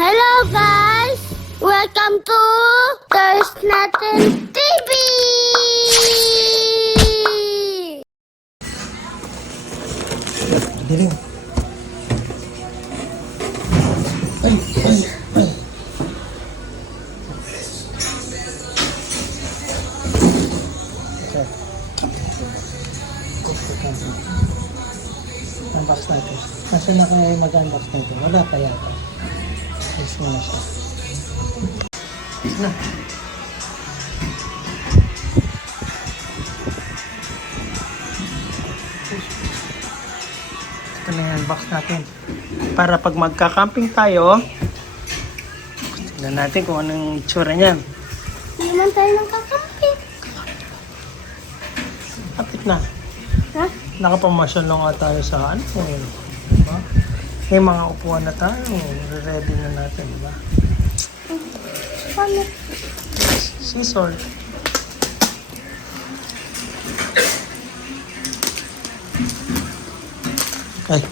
Hello guys! Welcome to There's Nothing TV! Dilim. Ay, ay, ay. Unbox natin. Nasaan na kaya yung mag-unbox natin? Wala pa yata. Yes mo na siya. Na. Ito na yung unbox natin. Para pag magka-camping tayo, tingnan natin kung anong itsura niyan. Hindi naman tayo ng kakamping. Kapit na. Ha? Nakapamasyal na nga tayo sa ano. Diba? May mga upuan na tayo. Ready na natin, diba? Paano? Scissor. Ay,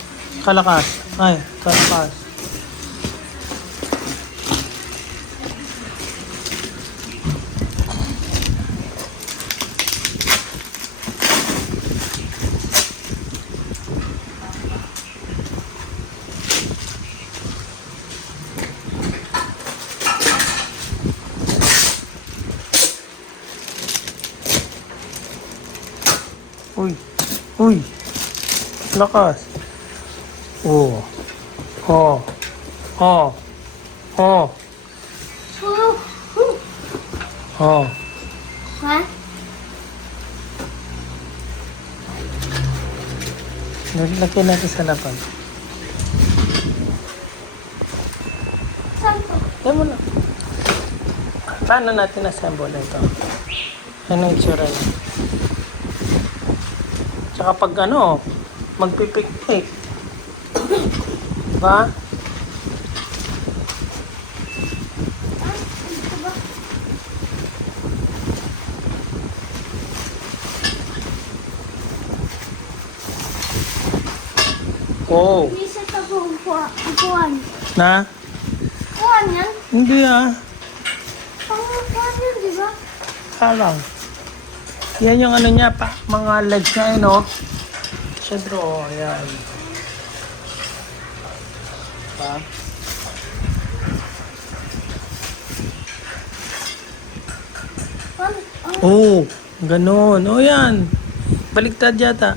kalakas. Ay, kalakas. Lakas. Oh. Oh. Oh. Oh. Oh. Ha? Lagyan natin sa lapan. Yan mo na. Paano natin assemble ito? Ano yung itsura niya? Tsaka pag ano, magpipiknik. Diba? Ah, dito ba? Oo. Hindi sa tago. Upuan. Na? Upuan yan? Hindi ah. Pang upuan yan, di ba? Kalang. Yan yung ano niya, pa, mga legs niya, eh, no? Siyempre, oh, ayan. Oo, oh, ganun. O yan. Baliktad yata.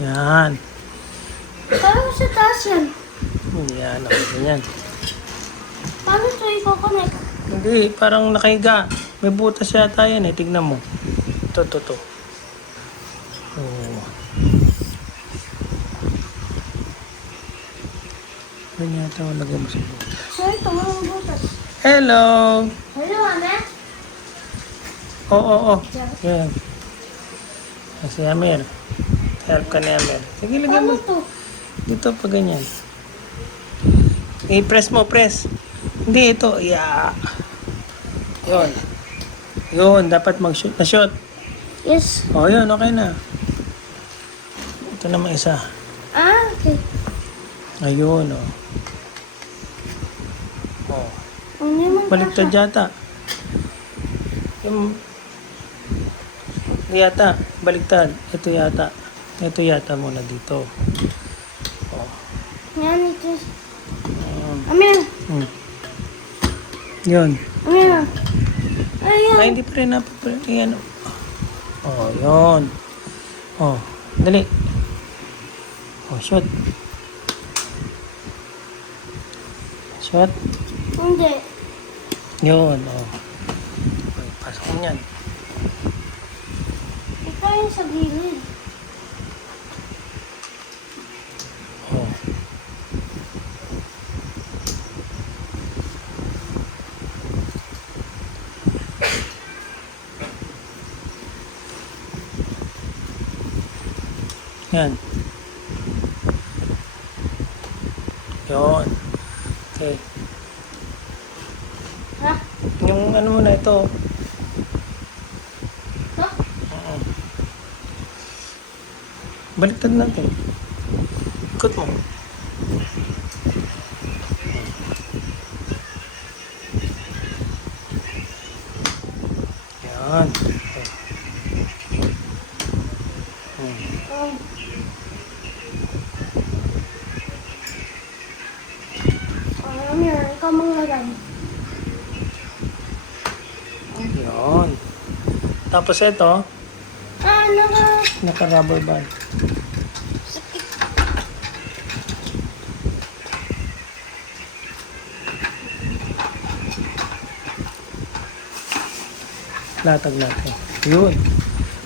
Yan. Parang sa taas yan. Yan, okay, ganyan. Paano ito i-connect? Hindi, parang nakahiga. May butas yata yan eh. Tignan mo. Ito, ito, ito. Oo. Ganyan ito, lagyan mo sa butas. Ito, butas. Hello! Hello, Ame? Oo, oo, oo. Yan. Si Amir. Help ka ni Amir. Sige, Paano mo. to? Dito pa ganyan. I-press mo, press. Hindi, ito. Yeah. Yun. Yun, dapat mag-shoot na shot. Yes. O, yun, okay na. Ito naman isa. Ah, okay. Ayun, o. Oh. Ano naman Baliktad yata. Yung... Yata. Baliktad. Ito yata. Ito yata muna dito. Oh. Yan, ito. Ayun. Ame, Hmm. Yun. ame na. Ayan. Ay, hindi pa rin napapre. Ayan. Oh, yun. Oh, dali. Oh, shot. Shot. Hindi. Yun, oh. Pasok mo yan. Ito yung sa gilid. Oh. Yan. Yun. Okay. Ha? Yung ano mo na ito. Ha? Oo. Baliktad natin. Ikot mo. Oh, Amir, ikaw mangalan. Yun. Tapos ito, Ah, naka... naka-rubber band. Latag natin. Yun.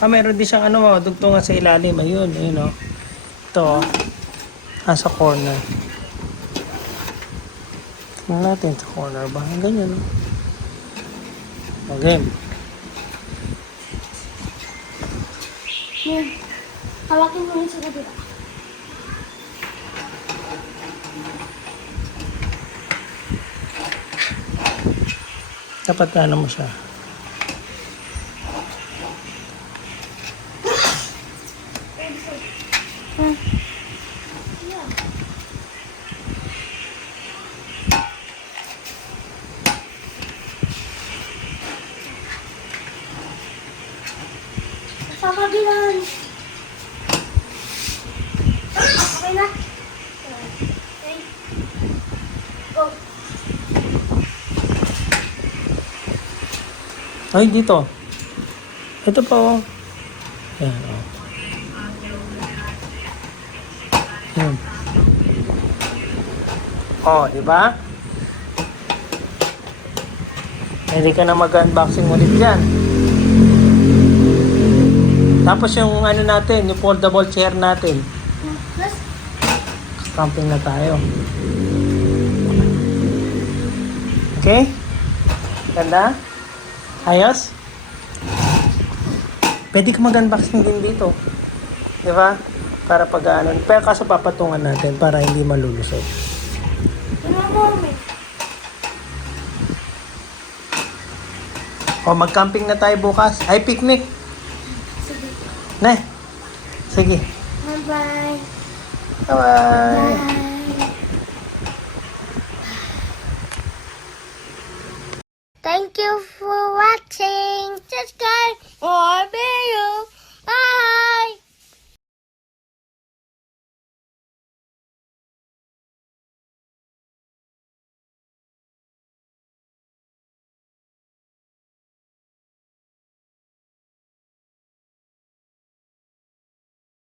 Ah, meron din siyang ano, oh, dugtungan sa ilalim. Ayun, ayun oh. Ito oh. Ah, sa corner. Tingnan natin sa corner ba? Ganyan oh. Okay. Amir, hawakin mo yun sa kabila. Dapat ano mo siya. Sa kabilang. Okay na. Okay. Go. Ay, dito. Ito pa oh. Yan oh. Yan. Oh, di ba? Hindi ka na mag-unboxing ulit dyan. Tapos yung ano natin, yung foldable chair natin. Camping na tayo. Okay? Ganda? Ayos? Pwede ka mag-unboxing din dito. Di ba? Para pag ano. Pero kaso papatungan natin para hindi malulusog. O mag-camping na tayo bukas. Ay, picnic. Sige. Ne. Sige. Bye-bye. Bye-bye. Bye. Thank you for watching. Subscribe or video.